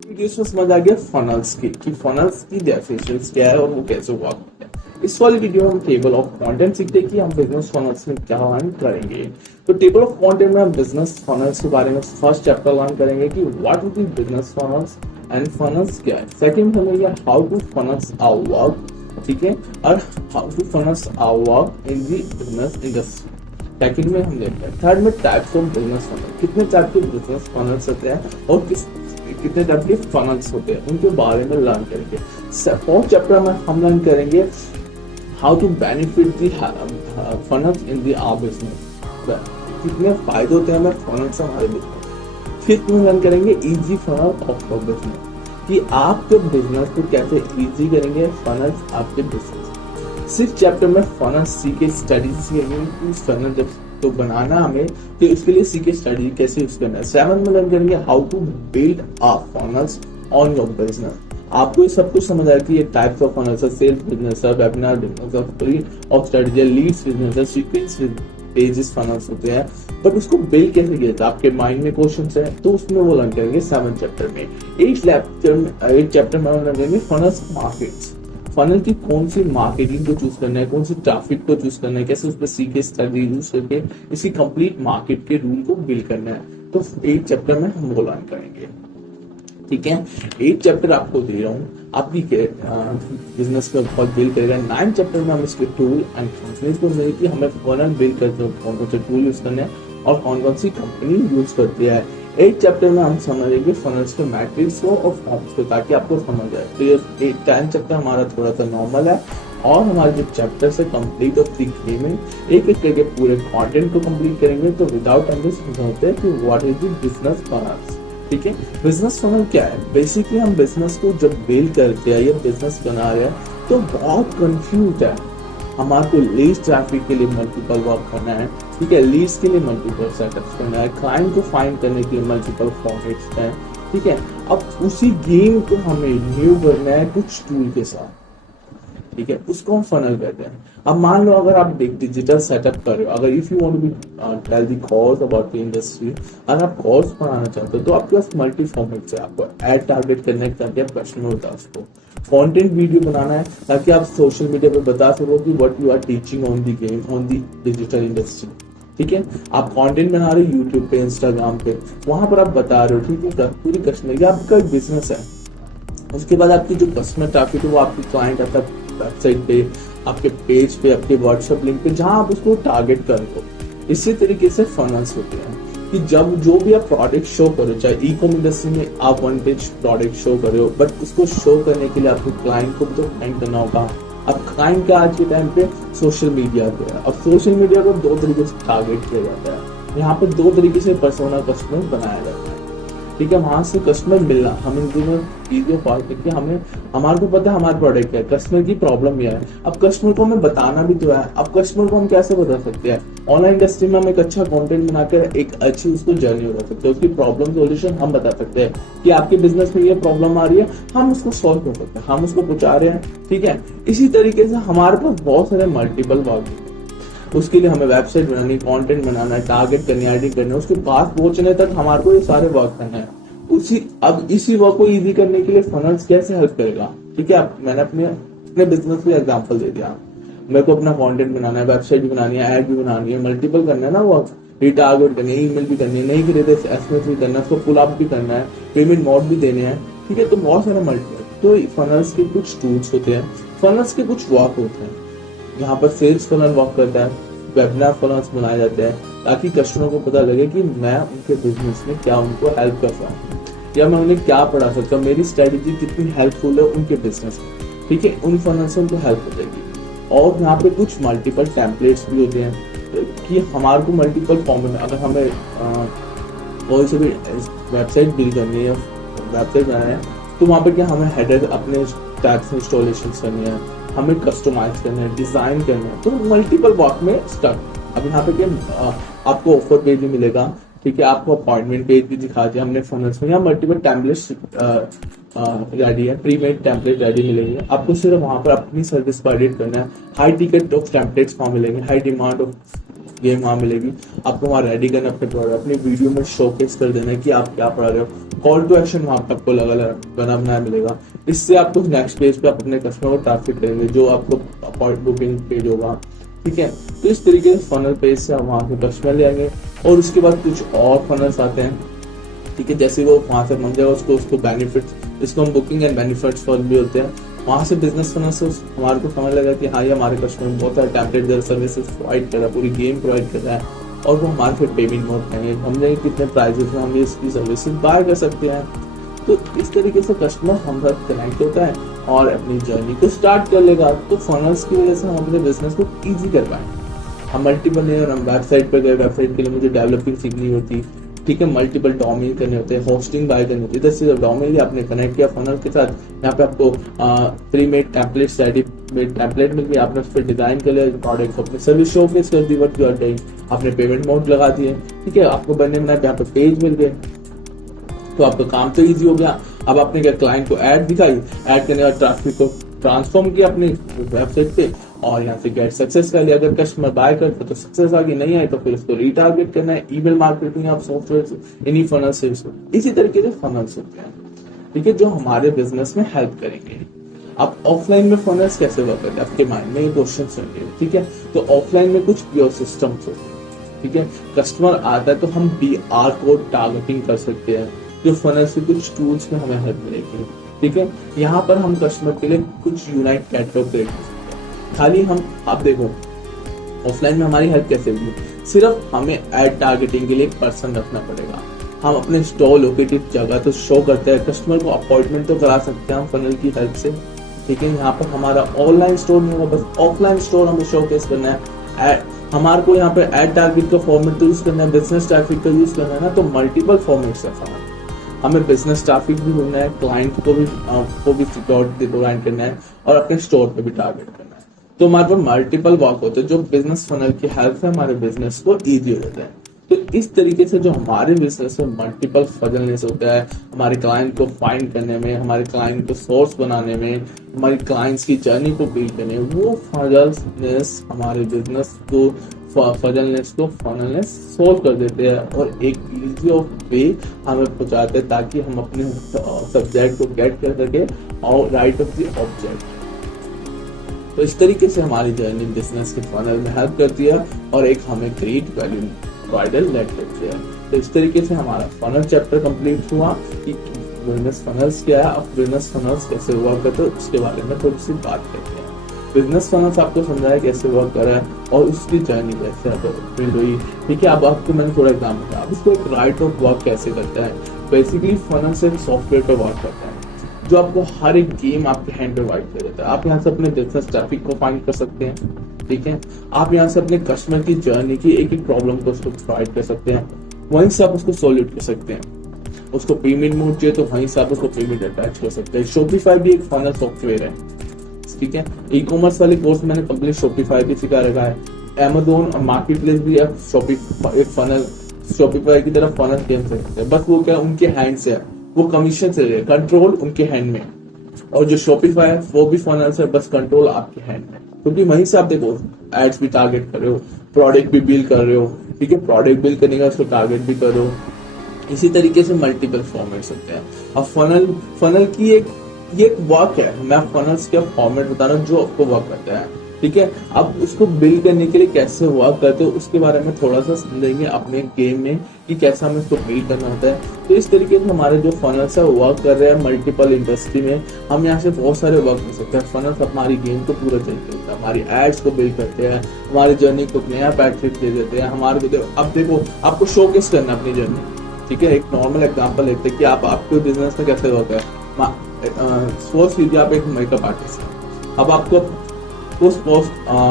Videos में समझ आ गया फनल्स की कि फनल्स की डेफिनेशंस क्या है और वो कैसे वर्क होते हैं। इस वाली वीडियो में हम टेबल ऑफ कंटेंट सीखते हैं कि हम बिजनेस फनल्स में क्या लर्न करेंगे। तो टेबल ऑफ कंटेंट में हम बिजनेस फनल्स के बारे में फर्स्ट चैप्टर लर्न करेंगे कि what is the business funnels and funnels क्या है। सेकंड हमें how to funnels our work, ठीक है, और how to funnels our work in the business industry. Second में हम देखते हैं थर्ड में टाइप्स ऑफ बिजनेस फनल, कितने टाइप के बिजनेस फनल्स होते हैं और कितने टाइप के फनल्स होते हैं उनके बारे में लर्न करेंगे। फोर्थ चैप्टर में हम लर्न करेंगे how to benefit the funnels in the our business, कितने फायदे होते हैं हमें फनल से हमारे बिजनेस। फिफ्थ में लर्न करेंगे easy funnel of your business, कि आपके बिजनेस को कैसे इजी करेंगे फनल्स आपके बिजनेस। सिक्स चैप्टर में फनल सीखे स्टडीज सीखेंगे, फनल जब तो बनाना हमें कि उसके लिए सीखे स्टडी कैसे यूज करना है। सेवन में लर्न करेंगे how to build a funnels on your business. आपको ये सब कुछ समझ आया कि ये टाइप्स ऑफ फनल्स है, सेल्स बिजनेस है, वेबिनार बिजनेस है, फ्री ऑफ स्टडी है, लीड्स बिजनेस है, सीक्वेंस पेजेस फनल्स होते हैं, बट उसको बिल्ड कैसे किया जाता है। आपके माइंड में क्वेश्चंस है तो उसमें वो लर्न करेंगे सेवन चैप्टर में। एट चैप्टर में लर्न करेंगे फनल्स मार्केट्स, फनल की कौन सी मार्केटिंग को चूज करना है, कौन सी ट्रैफिक को चूज करना है, कैसे उस पर सीखे स्टडी यूज करके इसकी कंप्लीट मार्केट के रूल को बिल्ड करना है। तो 8 चैप्टर में हम वो लर्न करेंगे, ठीक है। 8 चैप्टर आपको दे रहा हूँ, आपकी बिजनेस में बहुत बिल्ड करेगा। 9 चैप्टर में हम इसके टूल एंड कंपनीज को मिले कि हमें फनल बिल्ड करते हैं, कौन कौन से टूल यूज करने हैं और कौन कौन सी कंपनी यूज करती है। 8 चैप्टर में हम समझेंगे फनल्स के मैट्रिक्स को और फॉर्म्स को, ताकि आपको समझ आए। तो ये 10 चैप्टर हमारा थोड़ा सा नॉर्मल है और हमारे जो चैप्टर है कंप्लीट ऑफ द गेमिंग एक एक करके पूरे कंटेंट को कंप्लीट करेंगे। तो विदाउट एंड समझते हैं कि what is the business funnels, ठीक है। बिजनेस फनल क्या है? बेसिकली हम बिजनेस को जब बिल्ड करते हैं या बिजनेस बना रहे हैं तो बहुत कंफ्यूज है। हमारे को लीड ट्रैफिक के लिए मल्टीपल वर्क करना है, ठीक है, लीड्स के लिए मल्टीपल सेटअप्स करना है, क्लाइंट को फाइंड करने के लिए मल्टीपल फॉर्मेट्स हैं, ठीक है। अब उसी गेम को हमें न्यू करना है कुछ टूल के साथ, ठीक है, उसको हम फनल कहते हैं। अब मान लो अगर आप डिजिटल सेटअप कर रहे हो, अगर if you want to be tell the course about the industry, अगर आप कोर्स पढ़ाना चाहते हो तो आपके पास मल्टी फॉर्मेट है। आपको एड टारगेट करना है ताकि आप कस्टमर बता सको, कंटेंट वीडियो बनाना है ताकि आप सोशल मीडिया पे बता सको कि what you are teaching on the game on the digital industry, ठीक है। आप कंटेंट बना रहे हो यूट्यूब पे, इंस्टाग्राम पे, वहां पर आप बता रहे हो, ठीक है, पूरी कस्टमर, ये आपका एक बिजनेस है। उसके बाद आपकी जो कस्टमर ट्रैफिक है वो आपकी क्लाइंट आता है वेबसाइट पे, आपके पेज पे, आपके व्हाट्सएप लिंक पे, जहां आप उसको टारगेट कर रहे हो। इसी तरीके से फनल्स होते हैं कि जब जो भी आप प्रोडक्ट शो करो, चाहे ई कॉम इंडस्ट्री में आप वन पेज प्रोडक्ट शो कर रहे हो, बट उसको शो करने के लिए आपको क्लाइंट को भी तो फाइंड करना होगा। अब क्लाइंट का आज के टाइम पे सोशल मीडिया पे है। अब सोशल मीडिया को 2 तरीके से टारगेट किया जाता है, यहाँ पे 2 तरीके से पर्सोना कस्टमर बनाया जाता है, ठीक है। वहां से कस्टमर मिलना, हम इन दोनों चीजों को देखिए, हमें हमारे को पता है हमारा प्रोडक्ट क्या है, कस्टमर की प्रॉब्लम क्या है। अब कस्टमर को हमें बताना भी तो है। अब कस्टमर को हम कैसे बता सकते हैं? ऑनलाइन इंडस्ट्री में हम एक अच्छा कंटेंट बनाकर एक अच्छी उसको जर्नी बता सकते हैं, उसकी प्रॉब्लम सोल्यूशन हम बता सकते हैं कि आपके बिजनेस में ये प्रॉब्लम आ रही है, हम उसको सॉल्व कर सकते हैं, हम उसको पहुंचा रहे हैं, ठीक है। इसी तरीके से हमारे पास बहुत सारे मल्टीपल वर्क, उसके लिए हमें वेबसाइट बनानी, कंटेंट बनाना है, टारगेट करनी, एडिट करनी है, उसके पास पहुंचने तक हमारे को ये सारे वर्क करना है। अब इसी वर्क को इजी करने के लिए फनल्स कैसे हेल्प करेगा, ठीक है। मैंने अपने बिजनेस में एग्जांपल दे दिया। मेरे को अपना कंटेंट बनाना है, वेबसाइट भी बनानी है, ऐड भी बनानी है, मल्टीपल करना है ना वर्क, रिटारगेट करनी है, ईमेल भी करनी है, नहीं खरीदे एसएमएस भी करना है, उसको पुल अप भी करना है, पेमेंट मोड भी देने हैं, ठीक है। तो बहुत सारे मल्टीपल, तो फनल्स के कुछ टूल्स होते हैं, फनल्स के कुछ वर्क होते हैं। यहाँ पर सेल्स फनल वर्क करता है, वेबिनार फनल्स बनाए जाते हैं ताकि कस्टमर को पता लगे कि मैं उनके बिजनेस में क्या उनको हेल्प कर रहा हूँ या मैं उन्हें क्या पढ़ा सकता हूँ, मेरी स्ट्रेटेजी कितनी हेल्पफुल है उनके बिजनेस में, ठीक है। उन फनल से उनको हेल्प हो जाएगी। और यहाँ पे कुछ मल्टीपल टेम्पलेट्स भी होते हैं कि हमारे को मल्टीपल फॉर्मेट में, अगर हमें कोई से भी वेबसाइट बिल्ड करनी है, वेबसाइट बनाना है, तो वहाँ पे क्या हमें हेडर अपने टैग्स इंस्टॉलेशन करनी है, हमें कस्टमाइज करना है, डिजाइन करना है, तो मल्टीपल वर्क में स्टक। अब यहाँ पे क्या आपको ऑफर पेज भी मिलेगा, ठीक है, आपको अपॉइंटमेंट पेज भी दिखा दिया हमने फनल्स में। यहाँ मल्टीपल टेम्पलेट्स रेडी है, प्री मेड टेम्पलेट रेडी मिलेंगे आपको, सिर्फ वहां पर अपनी सर्विस को एडिट करना है। हाई टिकट ऑफ टेम्पलेट्स वहां मिलेंगे, हाई डिमांड ऑफ गेम वहाँ मिलेगी, आपको वहाँ रेडी करना अपने प्रोडक्ट, अपनी वीडियो में शोकेस कर देना है कि आप क्या पढ़ा रहे हो, कॉल टू एक्शन वहाँ पे आपको लगा बना बनाया मिलेगा। इससे आपको नेक्स्ट पेज पे आप अपने कस्टमर को ट्रैफिक करेंगे जो आपको अपॉइंट बुकिंग पेज होगा, ठीक है। तो इस तरीके से फनल पेज से आप वहाँ से कस्टमर ले आएंगे। और उसके बाद कुछ और फनल्स आते हैं, ठीक है, जैसे वो वहाँ से मंग जाएगा उसको बेनिफिट्स, इसको हम बुकिंग एंड बेनिफिट्स फनल भी होते हैं। वहाँ से बिजनेस फनल से हमारे को समझ लगा कि हाँ ये हमारे कस्टमर बहुत सारे टेम्पलेट सर्विसेज प्रोवाइड कर रहा है, पूरी गेम प्रोवाइड कर रहा है, और वो हमारे फिर पेमेंट मोड करेंगे, हमने कितने प्राइजेस में हम इसकी सर्विसेज बाय कर सकते हैं। तो इस तरीके से कस्टमर हम साथ कनेक्ट होता है और अपनी जर्नी को स्टार्ट कर लेगा। तो फनल्स की वजह से हम अपने बिजनेस को ईजी कर पाएंगे। हम मल्टीपल लेयर, हम वेबसाइट पर गए, वेबसाइट के लिए मुझे डेवलपिंग सीखनी होती, ठीक है, मल्टीपल डोमेन करने होते हैं, होस्टिंग बाय करनी होती है। इधर से डोमेन ही आपने कनेक्ट किया फनल के साथ, यहाँ पे आपको pre made template ready made template मिल गई, आपने उस पर डिजाइन कर लिया प्रोडक्ट को, अपनी सर्विस शोकेस कर दी, व्हाट यू आर डूइंग, आपने पेमेंट मोड लगा दिए, ठीक है, आपको बनने में यहाँ पे पेज मिल गए, तो आपका काम तो इजी हो गया। अब आपने क्या क्लाइंट को ऐड दिखाई, ऐड करने के बाद ट्रैफिक को ट्रांसफॉर्म किया अपनी वेबसाइट पे और यहाँ से गेट सक्सेस कर लिया। अगर कस्टमर बाय करते तो सक्सेस आ गई, नहीं आए तो फिर उसको रीटारगेट करना है, ईमेल मार्केटिंग आप सॉफ्टवेयर से, इन्हीं फनल से। इसी तरीके से फनल्स होते हैं, ठीक है, जो हमारे बिजनेस में हेल्प करेंगे। आप ऑफलाइन में फनल्स कैसे वर्क करते हैं, आपके माइंड में ये क्वेश्चन होंगे, ठीक है। तो ऑफलाइन में कुछ प्योर सिस्टम्स होते हैं, ठीक है, कस्टमर आता है तो हम BR कोड टारगेटिंग कर सकते हैं, जो फनल से कुछ टूल्स में हमें हेल्प मिलेगी, ठीक है। यहाँ पर हम कस्टमर के लिए कुछ यूनाइट कैटलॉग क्रिएट कर सकते हैं। खाली हम, आप देखो ऑफलाइन में हमारी हेल्प कैसे होगी, सिर्फ हमें एड टारगेटिंग के लिए एक पर्सन रखना पड़ेगा। हम अपने स्टोर लोकेटेड जगह तो शो करते हैं, कस्टमर को अपॉइंटमेंट तो करा सकते हैं हम फनल की हेल्प से, ठीक है। यहाँ पर हमारा ऑनलाइन स्टोर नहीं होगा, बस ऑफलाइन स्टोर हमें शोकेस करना है। हमारे को यहाँ पे एड टारगेट का फॉर्मेट तो यूज करना है, बिजनेस ट्रैफिक का यूज करना है ना, तो मल्टीपल फॉर्मेट्स है फनल। हमें बिजनेस ट्रैफिक भी ढूंढना है, क्लाइंट को भी सिक्योरिटी प्रोवाइड करना है और अपने स्टोर पे भी टारगेट करना है। तो हमारे पास मल्टीपल वर्क होते हैं जो बिजनेस फनल की हेल्प से हमारे बिजनेस को इजी हो जाता है। तो इस तरीके से जो हमारे बिजनेस में मल्टीपल फजलनेस होता है, हमारे क्लाइंट को फाइंड करने में, हमारे क्लाइंट को सोर्स बनाने में, हमारे क्लाइंट्स की जर्नी को बिल्ड करने में, वो फजलनेस हमारे बिजनेस को फनलनेस सोल्व कर देते हैं और एक इजी ऑफ वे हमें पहुंचाते हैं ताकि हम अपने सब्जेक्ट को गेट कर सके और राइट ऑफ द ऑब्जेक्ट। तो इस तरीके से हमारी जर्नी बिजनेस के फनल में हेल्प करती है और एक हमें क्रिएट वैल्यू प्रोवाइडर लेट लेते हैं। तो इस तरीके से हमारा फनल चैप्टर कंप्लीट हुआ कि बिजनेस फनल्स क्या है। अब बिजनेस फनल्स कैसे वर्क करते हैं उसके बारे में थोड़ी सी बात करते हैं। बिजनेस फनल्स आपको समझाया कैसे वर्क कर रहा है और उसकी जर्नी कैसे बिल्ड हुई, ठीक है। अब आपको मैंने थोड़ा एग्जाम्पल दिया। अब इसको एक राइट ऑफ वर्क कैसे करता है। बेसिकली फनल्स एक सॉफ्टवेयर पर वर्क करता है जो आपको हर एक गेम आपके हैंड पे प्रोवाइड कर देता है। आप यहाँ से अपने बिजनेस ट्रैफिक को फाइंड कर सकते हैं, ठीक है। आप यहाँ से अपने कस्टमर की जर्नी की एक प्रॉब्लम को उसको प्रोवाइड कर सकते हैं, वहीं से आप उसको सॉल्यूट कर सकते हैं। उसको पेमेंट मोड चाहिए तो वहीं से आप उसको पेमेंट अटैच कर सकते हैं। शॉपिफाई भी एक फनल सॉफ्टवेयर है, ठीक है। ई कॉमर्स वाले कोर्स मैंने कंप्लीट शॉपिफाई भी सिखा रखा है। Amazon और मार्केट प्लेस भी एक फनल शॉपिफाई की तरफ फनल खेल सकते हैं। बस वो क्या उनके हैंड से है, वो कमीशन से है, कंट्रोल उनके हैंड में। और जो शॉपिफाई है वो भी फनल से, बस कंट्रोल आपके हैंड में, क्योंकि वहीं से आप देखो एड्स भी टारगेट कर रहे हो, प्रोडक्ट भी बिल कर रहे हो, ठीक है। प्रोडक्ट बिल करने का उसको टारगेट भी कर रहे हो। इसी तरीके से मल्टीपल फॉर्मेट्स होते हैं। अब फनल की ये एक वर्क है। मैं फनल्स का फॉर्मेट बता रहा हूँ जो आपको वर्क करता है, ठीक है। अब उसको बिल्ड करने के लिए कैसे वर्क करते हो उसके बारे में थोड़ा सा समझेंगे अपने गेम में कि कैसा हमें उसको बिल्ड करना होता है। तो इस तरीके से हमारे जो फनल्स है वर्क कर रहे हैं मल्टीपल इंडस्ट्री में। हम यहाँ से बहुत सारे वर्क कर सकते हैं। फनल्स हमारी गेम को पूरा तरीके होता है, हमारी एड्स को बिल्ड करते हैं, हमारी जर्नी को नया पैटर्न दे देते हैं। हमारे को अब देखो आपको शोकेस करना अपनी जर्नी, ठीक है। एक नॉर्मल एग्जाम्पल लेते हैं कि आप आपके बिजनेस में कैसे वर्क है। सोच लीजिए आप एक मेकअप आर्टिस्ट है। अब आपको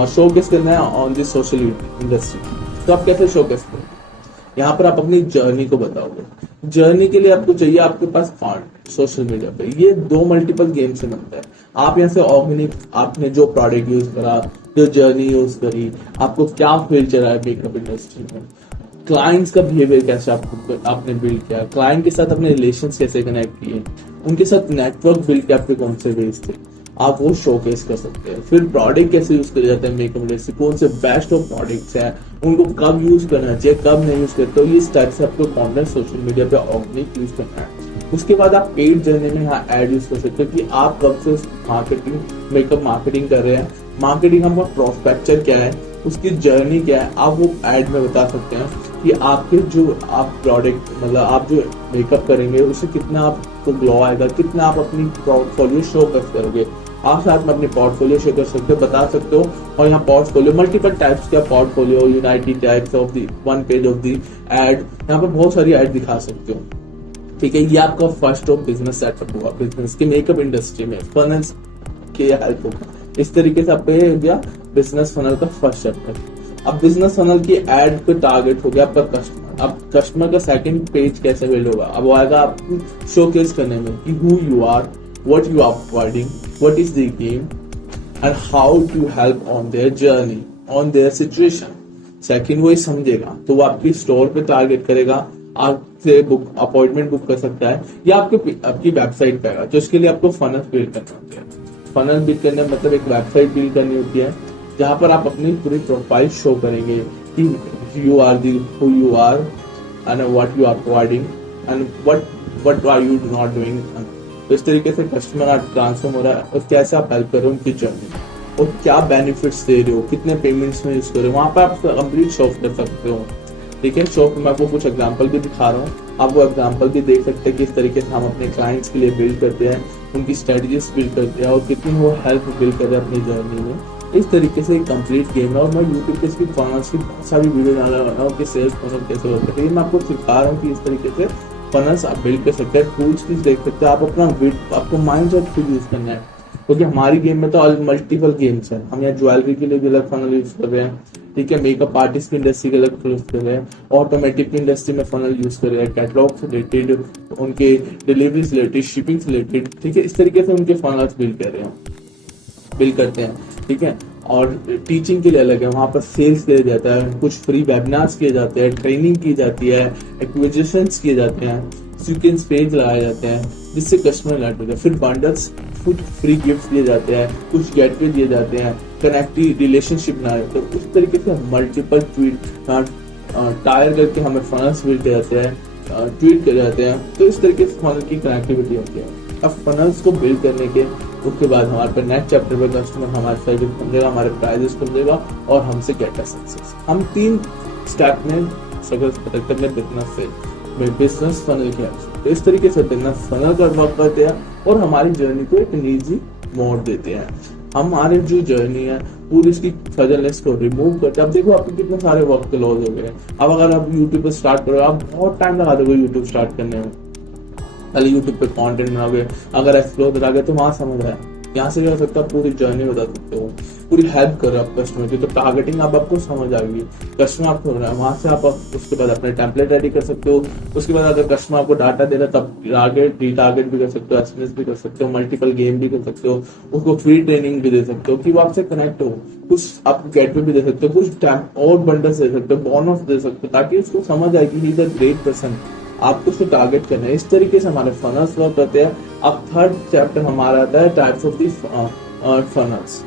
शोकेस करना है ऑन दिस सोशल इंडस्ट्री, तो आप कैसे शोकेस करोगे। यहाँ पर आप अपनी जर्नी को बताओगे। जर्नी के लिए आपको चाहिए आपके पास फंड सोशल मीडिया पे। ये 2 मल्टीपल गेम से बनता है। आप यहाँ से ऑर्गेनिक, आपने जो प्रोडक्ट यूज करा, जो जर्नी यूज करी, आपको क्या फील चला है मेकअप इंडस्ट्री में, क्लाइंट्स का बिहेवियर कैसे आपने बिल्ड किया, क्लाइंट के साथ अपने रिलेशन कैसे कनेक्ट किए, उनके साथ नेटवर्क बिल्ड किया, आपके कौन से वेज थे, आप वो शोकेस कर सकते हैं। फिर प्रोडक्ट कैसे यूज किया जाता है मेकअप इंडस्ट्री, कौन से बेस्ट ऑफ प्रोडक्ट्स हैं, उनको कब यूज करना चाहिए, कब नहीं यूज करते, तो इस टाइप से आपको कंटेंट सोशल मीडिया पे ऑर्गेनिक यूज करना है। उसके बाद आप पेड जर्नी में यहाँ ऐड यूज कर सकते हो कि आप कब से मार्केटिंग मेकअप मार्केटिंग कर रहे हैं, मार्केटिंग का प्रोस्पेक्चर क्या है, उसकी जर्नी क्या है, आप वो ऐड में बता सकते हैं कि आपके जो आप प्रोडक्ट मतलब आप जो मेकअप करेंगे उससे कितना आपको ग्लो आएगा, कितना आप अपनी पोर्टफोलियो शो कर करोगे। आप साथ में अपनी पोर्टफोलियो शो कर सकते हो, बता सकते हो। और यहाँ पोर्टफोलियो मल्टीपल टाइप्स का portfolio, united types of the one page of the ad, यहाँ पर बहुत सारी एड दिखा सकते हो। ठीक है, ये आपका फर्स्ट ऑफ बिजनेस सेटअप हुआ बिजनेस के मेकअप इंडस्ट्री में फनल्स के हेल्प होगा। इस तरीके से आपका ये हो गया बिजनेस फनल का फर्स्ट चैप्टर। अब बिजनेस फनल की एड पे टारगेट हो गया आपका कस्टमर। अब कस्टमर का सेकंड पेज कैसे बिल्ड होगा, अब वो आएगा आपको शोकेस करने में कि who you are, what you are providing, what is the game and how to help on their journey, on their situation. Second वो समझेगा तो वो आपकी स्टोर पे टारगेट करेगा, आपसे बुक अपॉइंटमेंट बुक कर सकता है या आपकी वेबसाइट पे आएगा। तो इसके लिए आपको फनल बिल्ड करना होता है। फनल बिल्ड करने मतलब एक वेबसाइट बिल्ड करनी होती है जहां पर आप अपनी पूरी प्रोफाइल शो करेंगे कि you are who you are and what you are providing and what are you not doing. तो इस तरीके से कस्टमर आप ट्रांसफॉर्म हो रहा है और कैसे आप हेल्प कर रहे हो उनकी जर्नी और क्या बेनिफिट्स दे रहे हो, कितने पेमेंट्स में यूज कर रहे हो, वहां पर आप कंप्लीट शो कर सकते हो। ठीक है, शो मैं आपको कुछ एग्जांपल भी दिखा रहा हूँ, आप वो एग्जांपल भी देख सकते हैं किस तरीके से हम अपने क्लाइंट्स के लिए बिल्ड करते हैं, उनकी स्ट्रेटजीज बिल्ड करते हैं और कितनी वो हेल्प बिल्ड कर रहे हैं अपनी जर्नी में। इस तरीके से एक कंप्लीट गेम है और मैं यूट्यूब पे इसकी फनल्स की बहुत सारी वीडियो डालने वाला हूँ कि सेल्स फनल कैसे होता है। मैं आपको सिखा रहा हूँ कि इस तरीके से फनल्स आप बिल्ड कर सकते हैं, टूल्स भी देख सकते हैं, आप अपना आपको माइंड सेट खुद यूज करना है। क्योंकि हमारी गेम में तो मल्टीपल गेम्स है, हम यहाँ ज्वेलरी के लिए भी अलग फनल यूज कर रहे हैं, ठीक है, मेकअप आर्टिस्ट की इंडस्ट्री के अलग यूज कर रहे हैं, ऑटोमेटिक की इंडस्ट्री में फनल यूज कर रहे हैं, कैटलॉग से रिलेटेड, उनके डिलीवरी से रिलेटेड, शिपिंग से रिलेटेड। ठीक है, इस तरीके से उनके फनल्स बिल्ड करते हैं। ठीक है, और टीचिंग के लिए अलग है, वहां पर सेल्स किया जाता है, कुछ फ्री वेबिनार्स किए जाते हैं, ट्रेनिंग की जाती है, एक्विजिशंस किए जाते हैं, सीक्वेंस पेज लगाए जाते हैं जिससे कस्टमर अलर्ट होता है। फिर बंडल्स, कुछ फ्री गिफ्ट दिए जाते हैं, कुछ गेटवे दिए जाते हैं, कनेक्टिव रिलेशनशिप बनाए जाते हैं। उस तरीके से मल्टीपल ट्वीट टायर करके हमें फनल्स बिल्ड जाते हैं, ट्वीट कर जाते हैं। तो इस तरीके से फनल की कनेक्टिविटी होती है। अब फनल्स को बिल्ड करने के उसके बाद हमारे पर नेक्स्ट चैप्टर में कस्टमर हमारे सर्विस समझेगा, हमारे प्राइजेस समझेगा और हमसे गेट अ सक्सेस। हम 3 स्टेप में सक्सेस पता करने बिजनेस से बिजनेस फनल के। तो इस तरीके से बिजनेस फनल का वर्क करते हैं और हमारी जर्नी को एक निजी मोड़ देते हैं। हमारी जो जर्नी है पूरी इसकी फजलनेस को रिमूव करते हैं। अब देखो आपके कितने सारे वक्त के लॉस हो गए। अब अगर आप यूट्यूब पर स्टार्ट करो, आप बहुत टाइम लगा दोगे यूट्यूब स्टार्ट करने में, पहले यूट्यूब पे कंटेंट बनाओगे, अगर एक्सप्लोर करोगे तो वहां समझ आए, यहाँ से क्या हो सकता है पूरी जर्नी बता सकते हो, पूरी हेल्प कर रहे हो आप कस्टमर की। तो टारगेटिंग अब आपको समझ आ गई, कस्टमर आपको हो रहा है, वहां से आप उसके बाद अपने टेम्पलेट रेडी कर सकते हो। उसके बाद अगर कस्टमर आपको डाटा दे रहा है तब टारगेट रीटारगेट भी कर सकते हो, एसएमएस भी कर सकते हो, मल्टीपल गेम भी कर सकते हो, उसको फ्री ट्रेनिंग भी दे सकते हो कि वो आपसे कनेक्ट हो, कुछ आप गेटवे भी दे सकते हो, कुछ और बंडल्स दे सकते हो, बोनस दे सकते हो ताकि उसको समझ आए कि he is a great person, आपको उसको टारगेट करना है। इस तरीके से हमारे फनल्स वर्क करते हैं। अब थर्ड चैप्टर हमारा आता है टाइप्स ऑफ दी फनल्स।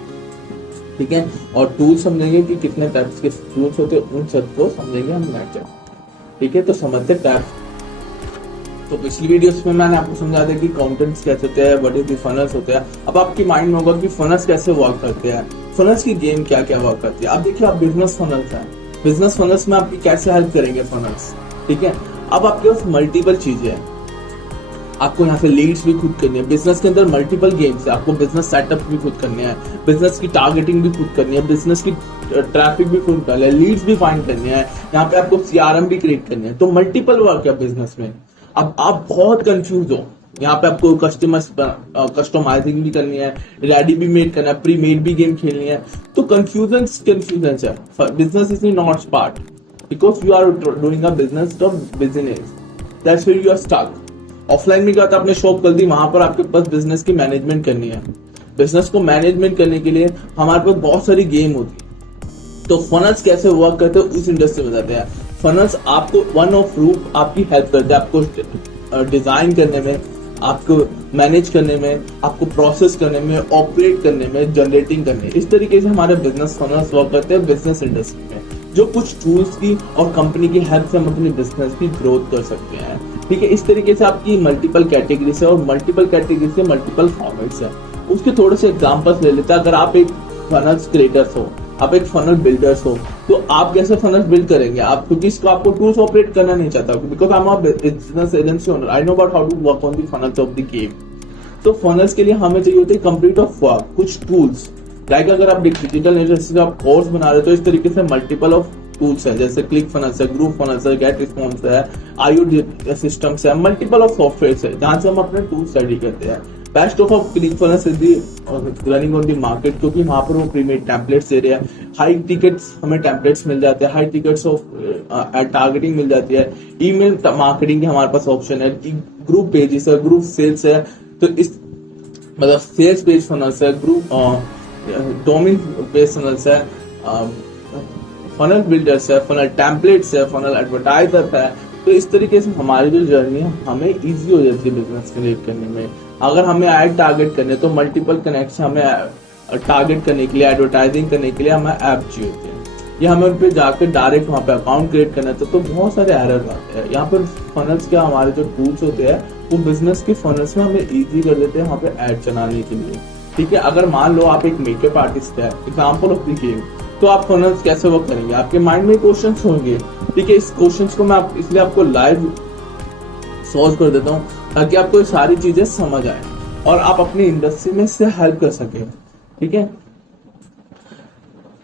ठीक है, और टूल समझेंगे कि कितने टाइप्स के टूल्स होते हैं, उन सबको समझेंगे हम नेक्स्ट चैप्टर। ठीक है, तो समझते टाइप्स। तो पिछली वीडियोस में मैंने आपको समझा दिया कि कंटेंट्स कैसे होते हैं, व्हाट इज द फनल्स होते हैं। अब आपके माइंड में होगा कि फनल्स कैसे वर्क करते हैं, फनल्स की गेम क्या क्या वर्क करती है। अब देखिए, आप बिजनेस फनल्स है, बिजनेस फनल्स में आपकी कैसे हेल्प करेंगे फनल्स। ठीक है, अब आपके पास मल्टीपल चीजें हैं, आपको यहाँ से लीड्स भी खुद करनी है। बिजनेस के अंदर मल्टीपल गेम्स है, आपको बिजनेस सेटअप भी खुद करने हैं, बिजनेस की टारगेटिंग भी खुद करनी है, बिजनेस की ट्रैफिक भी खुद करनी है, लीड्स भी फाइंड करनी है, यहाँ पे आपको सीआरएम भी क्रिएट करनी है। तो मल्टीपल वर्क है बिजनेस में। अब आप बहुत कंफ्यूज हो, यहाँ पे आपको कस्टमाइजिंग भी करनी है, रेडी भी मेड करना है, प्री मेड भी गेम खेलनी है। तो कंफ्यूजन है। Business is not smart because you are doing a business that's where you are stuck। Offline में क्या होता है, आपने शॉप कर दी, वहां पर आपके पास बिजनेस की मैनेजमेंट करनी है। बिजनेस को मैनेजमेंट करने के लिए हमारे पास बहुत सारी गेम होती है। तो फनल्स कैसे वर्क करते हैं उस इंडस्ट्री में बताते हैं। फनल्स आपको वन ऑफ रूप आपकी हेल्प करते हैं, आपको डिजाइन करने में, आपको मैनेज करने में, आपको प्रोसेस करने में, ऑपरेट करने में, जनरेटिंग करने में। इस तरीके से हमारे बिजनेस फनल्स वर्क करते हैं बिजनेस इंडस्ट्री में। जो कुछ टूल्स की और कंपनी की हेल्प से हम अपनी बिजनेस की ग्रोथ कर सकते हैं। ठीक है, इस तरीके से आपकी मल्टीपल कैटेगरीज है और मल्टीपल कैटेगरी से मल्टीपल फॉर्मेट्स है। उसके थोड़े से एग्जांपल्स ले लेते हैं। अगर आप एक फनल्स क्रिएटर्स हो, आप एक फनल बिल्डर्स हो, तो आप कैसे फनल बिल्ड करेंगे? आप, क्योंकि इसको आपको टूल्स ऑपरेट करना नहीं चाहता, because I am a business agency owner, I know about how to work on the funnels of the game. तो फनल्स के लिए हमें चाहिए होते हैं कंप्लीट ऑफ वर्क, कुछ टूल्स। लाइक अगर आप डिजिटल लिटरेसी का आप कोर्स बना रहे हो तो इस तरीके से मल्टीपल ऑफ टूल्स है, जैसे क्लिक फनल्स है, ग्रुप फनल्स है, गेट रिस्पॉन्स है, आईओ सिस्टम्स है, मल्टीपल ऑफ सॉफ्टवेयर है जहां से हम अपने टूल स्टडी करते हैं। Best of click funnels is the running on the market, क्योंकि वहां पर वो प्रीमेड टेम्पलेट्स दे रहे हैं, हाई टिकट्स हमें टेम्पलेट्स मिल जाते हैं, हाई टिकट्स ऑफ टारगेटिंग मिल जाती है, ईमेल मार्केटिंग के हमारे पास ऑप्शन है, ग्रुप पेजेस है, ग्रुप सेल्स है, तो इस मतलब सेल्स पेज फनल्स है, ग्रुप डोमेन बेस्ड फनल्स है, फनल बिल्डर्स है, फनल टेम्पलेट्स है, फनल एडवर्टाइजर है। तो इस तरीके से हमारी जो जर्नी है हमें इजी हो जाती है बिजनेस क्रिएट करने में। अगर हमें ऐड टारगेट करने तो मल्टीपल कनेक्ट हमें टारगेट करने के लिए, एडवर्टाइजिंग करने के लिए हमें ऐप चाहिए होते हैं, या हमें उन पे जाकर डायरेक्ट वहां पे अकाउंट क्रिएट करना है तो बहुत सारे एरर आते हैं। यहाँ पर फनल्स के हमारे जो टूल्स होते हैं वो बिजनेस के फनल्स में हमें इजी कर देते हैं वहां पे ऐड चलाने के लिए। ठीक है, अगर मान लो आप एक मेकअप आर्टिस्ट है, एग्जाम्पल ऑफ द गेम, तो आप फनल्स कैसे वर्क करेंगे? आपके माइंड में क्वेश्चंस होंगे। ठीक है, इस क्वेश्चंस को मैं इसलिए आपको लाइव सॉल्व कर देता हूँ ताकि आपको ये सारी चीजें समझ आए और आप अपनी इंडस्ट्री में इससे हेल्प कर सके। ठीक है,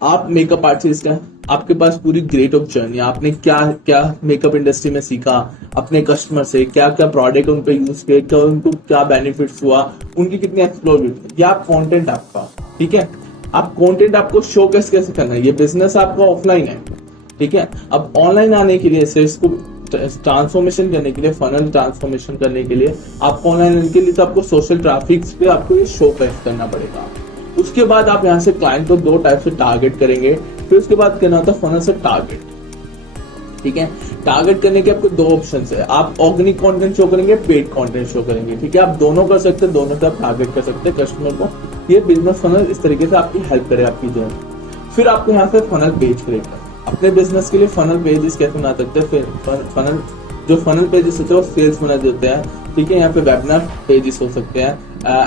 आप मेकअप आर्टिस्ट हैं, आपके पास पूरी ग्रेट ऑफ जर्नी, आपने क्या क्या मेकअप इंडस्ट्री में सीखा, अपने कस्टमर से क्या क्या प्रोडक्ट उन पे यूज किए, क्या उनको क्या बेनिफिट्स हुआ, उनकी कितनी एक्सप्लोर हुई, या आप कंटेंट आपका। ठीक है, आप कंटेंट आपको शो कैसे करना है, ये बिजनेस आपका ऑफलाइन है। ठीक है, अब ऑनलाइन आने के लिए सेल्स को ट्रांसफॉर्मेशन करने के लिए, फनल ट्रांसफॉर्मेशन करने के लिए, आपको ऑनलाइन आने के लिए तो आपको सोशल ट्रैफिक पे आपको ये शो करना पड़ेगा। उसके बाद आप यहाँ से क्लाइंट को दो टाइप से टारगेट करेंगे, फिर उसके बाद करना होता है फनल से टारगेट। ठीक है, टारगेट करने के आपको दो ऑप्शन है, आप ऑर्गेनिक कंटेंट शो करेंगे, पेड कंटेंट शो करेंगे। ठीक है, आप दोनों कर सकते हैं, दोनों से आप टारगेट कर सकते हैं कस्टमर को। ये बिजनेस फनल इस तरीके से आपकी हेल्प करे आपकी जर्नी। फिर आपको यहाँ से फनल पेज क्रिएट करना, अपने बिजनेस के लिए फनल पेजेस कैसे बना सकते हैं। फिर फनल जो फनल पेजेस होते हैं वो सेल्स फनल होते हैं। ठीक है, यहाँ पे वेबिनार पेजेस हो सकते हैं,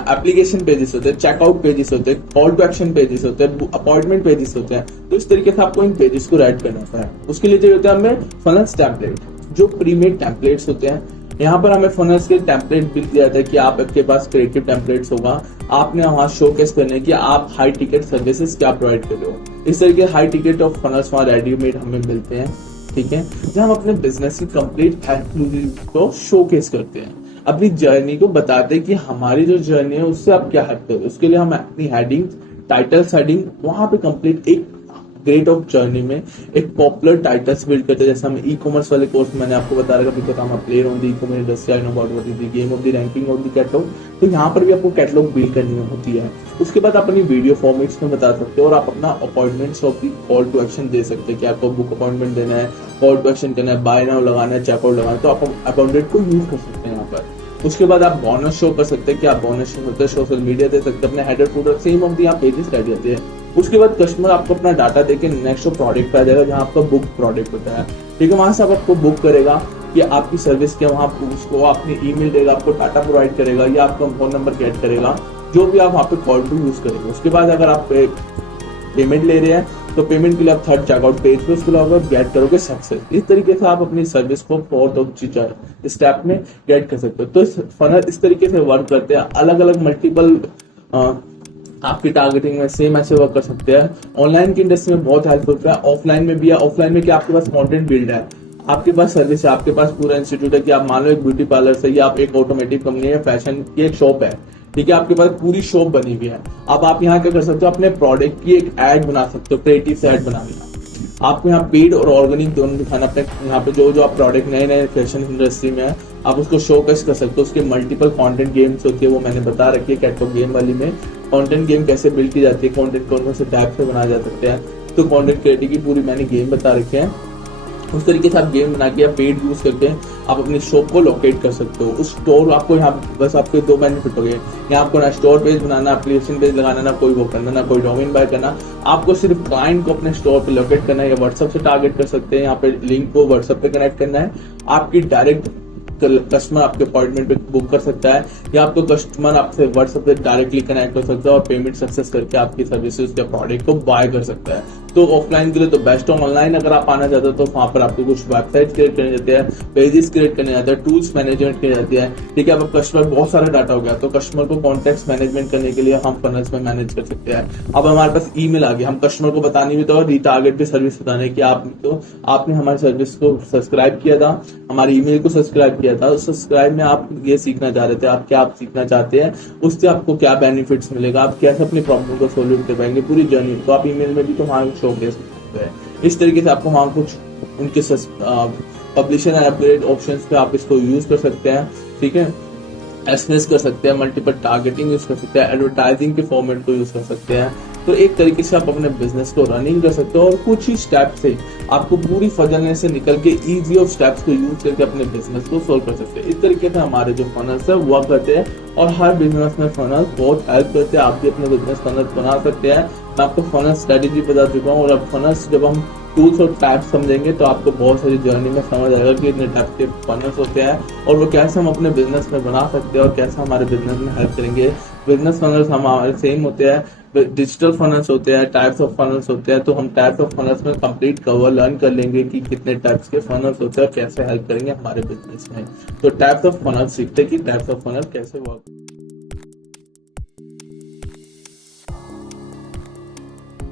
एप्लीकेशन पेजेस होते हैं, चेकआउट पेजेस होते हैं, कॉल टू एक्शन पेजेस होते हैं, अपॉइंटमेंट पेजेस होते हैं। तो इस तरीके से आपको इन पेजेस को राइट करना होता है। उसके लिए जो होता है हमें फनल्स टेम्पलेट, जो प्रीमेड टेम्पलेट्स होते हैं। यहाँ पर हमें फनल्स के टेम्पलेट भी दिया जाता है कि आपके पास क्रिएटिव टेम्पलेट्स होगा, आपने वहां शोकेस करने की आप हाई टिकट सर्विसेज क्या प्रोवाइड कर रहे हो। इस तरीके हाई टिकट ऑफ फनल्स वहां रेडीमेड हमें मिलते हैं। ठीक है, जहां हम अपने बिजनेस की कंप्लीट एक्सक्लूसिव को शोकेस करते हैं, अपनी जर्नी को बताते हैं कि हमारी जो जर्नी है उससे आप क्या हेल्प करो। उसके लिए हम अपनी हेडिंग, टाइटल्स हेडिंग वहां पे कंप्लीट एक ग्रेट ऑफ जर्नी में एक पॉपुलर टाइटल्स बिल्ड करते हैं। जैसे हम ई कॉमर्स वाले कोर्स मैंने आपको बता रखा, बिकॉज हम player on the e commerce industry, I know about what is the game of the ranking of the catalogue. तो यहाँ पर भी आपको कैटलॉग बिल्ड करनी होती है। उसके बाद आप अपनी वीडियो फॉर्मेट्स में बता सकते हो और आप अपना appointments of the call to action दे सकते हैं कि आपको बुक अपॉइंटमेंट देना है, कॉल टू एक्शन करना है, बाय नाउ लगाना है, चेकआउट लगाना है, तो आप अपॉइंटमेंट को यूज कर सकते हैं यहाँ पर। उसके बाद आप बोनस शो कर सकते हैं कि आप बोनस शो होते हैं, सोशल मीडिया दे सकते हैं, अपने header footer same of the यहाँ पेजेस रेडी होते हैं। उसके बाद कस्टमर आपको अपना डाटा देके नेक्स्ट प्रोडक्ट पे आ जाएगा जहाँ आपका बुक प्रोडक्ट होता है। ठीक है, वहां से आपको बुक करेगा कि आपकी सर्विस क्या, वहां उसको आपने ईमेल देगा, आपको डाटा प्रोवाइड करेगा या आपका फोन नंबर गेट करेगा, जो भी आप वहां पे कॉल टू यूज करेंगे। उसके बाद अगर आप पेमेंट ले रहे हैं तो पेमेंट के लिए आप थर्ड चेकआउट पेज पे उसके अलावा गेट करोगे सक्सेस। इस तरीके से आप अपनी सर्विस को फोर्थ और स्टेप में गेट कर सकते हो। तो फनल इस तरीके से वर्क करते हैं, अलग अलग मल्टीपल आपकी टारगेटिंग में सेम ऐसे वर्क कर सकते हैं। ऑनलाइन की इंडस्ट्री में बहुत हेल्पफुल है, ऑफलाइन में भी है। ऑफलाइन में क्या आपके पास कंटेंट बिल्ड है, आपके पास सर्विस है, आपके पास पूरा इंस्टीट्यूट है कि आप मान लो एक ब्यूटी पार्लर से या आप एक ऑटोमेटिव कंपनी है, फैशन की एक शॉप है। ठीक है, आपके पास पूरी शॉप बनी हुई है। अब आप यहाँ क्या कर सकते हो, अपने प्रोडक्ट की एक एड बना सकते हो, क्रिएटिव से एड बना लेना। आपको यहाँ पेड और ऑर्गेनिक दोनों दिखाना, अपने यहाँ पे जो आप प्रोडक्ट नए नए फैशन इंडस्ट्री में है आप उसको शोकेस कर सकते हो। उसके मल्टीपल कंटेंट गेम्स होती है, वो मैंने बता रखी है कैटलॉग गेम वाली में। कंटेंट गेम कैसे बिल्ड की जाती है, कंटेंट कौन से टाइप से बनाए जा सकते हैं, तो कंटेंट क्रिएटिव की पूरी मैंने गेम बता रखी है। उस तरीके से आप गेम बना के या पेड यूज करके आप अपनी शॉप को लोकेट कर सकते हो। उस स्टोर आपको यहाँ बस आपके दो बेनिफिट हो गए, यहाँ आपको ना स्टोर पेज बनाना, एप्लीकेशन पेज लगाना, ना कोई वो करना, ना कोई डोमेन बाय करना। आपको सिर्फ क्लाइंट को अपने स्टोर पे लोकेट करना है या व्हाट्सएप से टारगेट कर सकते हैं। यहाँ पे लिंक को व्हाट्सएप पे कनेक्ट करना है, आपकी डायरेक्ट कस्टमर आपके अपॉइंटमेंट पे बुक कर सकता है, या आपको कस्टमर आपसे व्हाट्सएप पे डायरेक्टली कनेक्ट कर सकता है और पेमेंट सक्सेस करके आपकी सर्विसेज या प्रोडक्ट को बाय कर सकता है। तो ऑफलाइन के लिए तो बेस्ट है। ऑनलाइन अगर आप आना चाहते हो तो वहां पर आपको कुछ वेबसाइट क्रिएट करने जाते हैं, पेजेस क्रिएट करने जाते हैं, टूल्स मैनेजमेंट किए जाती है। ठीक है, अब कस्टमर बहुत सारा डाटा हो गया तो कस्टमर को कॉन्टेक्ट मैनेजमेंट करने के लिए हम फनल्स में मैनेज कर सकते हैं। अब हमारे पास ईमेल आ गया, हम कस्टमर को बताने भी तो रीटारगेट भी सर्विस बताने की आपने हमारी सर्विस को सब्सक्राइब किया था, हमारी ईमेल को सब्सक्राइब किया था। सब्सक्राइब में आप ये सीखना चाह रहे थे, आप क्या सीखना चाहते हैं, उससे आपको क्या बेनिफिट्स मिलेगा, आप कैसे अपनी प्रॉब्लम को सोल्व कर पाएंगे, पूरी जर्नी तो आप ईमेल में भी तो वहां शो कर सकते हैं। इस तरीके से आपको वहां कुछ उनके पब्लिशर एंड अपग्रेड ऑप्शंस पे आप इसको यूज कर सकते हैं। ठीक है, एसएमएस कर सकते हैं, मल्टीपल टारगेटिंग यूज कर सकते हैं, एडवर्टाइजिंग के फॉर्मेट को यूज कर सकते हैं। तो एक तरीके से आप अपने बिजनेस को रनिंग कर सकते हो और कुछ ही स्टेप से आपको पूरी फजलने से निकल के इजी ऑफ स्टेप्स को यूज करके अपने बिजनेस को सोल्व कर सकते हैं। इस तरीके से हमारे जो फनल्स है वो करते हैं और हर बिजनेस में फनल्स बहुत हेल्प करते हैं। आप भी अपने बिजनेस फनल्स बना सकते हैं। मैं आपको फनल स्ट्रेटेजी बता चुका हूँ और अब फनल्स जब हम टूल्स और टाइप्स समझेंगे तो आपको बहुत सारी जर्नी में समझ आएगा कि इतने टाइप के फनल्स होते हैं और वो कैसे हम अपने बिजनेस में बना सकते हैं और कैसे हमारे बिजनेस में हेल्प करेंगे। बिजनेस फनल्स हमारे सेम होते हैं, डिजिटल फनल्स होते हैं, टाइप्स ऑफ फनल्स होते हैं। तो हम टाइप्स ऑफ फनल्स में कंप्लीट कवर लर्न कर लेंगे कि कितने टाइप्स के फनल्स होते हैं और कैसे हेल्प करेंगे हमारे बिजनेस में। तो टाइप्स ऑफ फनल्स सीखते हैं कि टाइप्स ऑफ फनल कैसे वर्क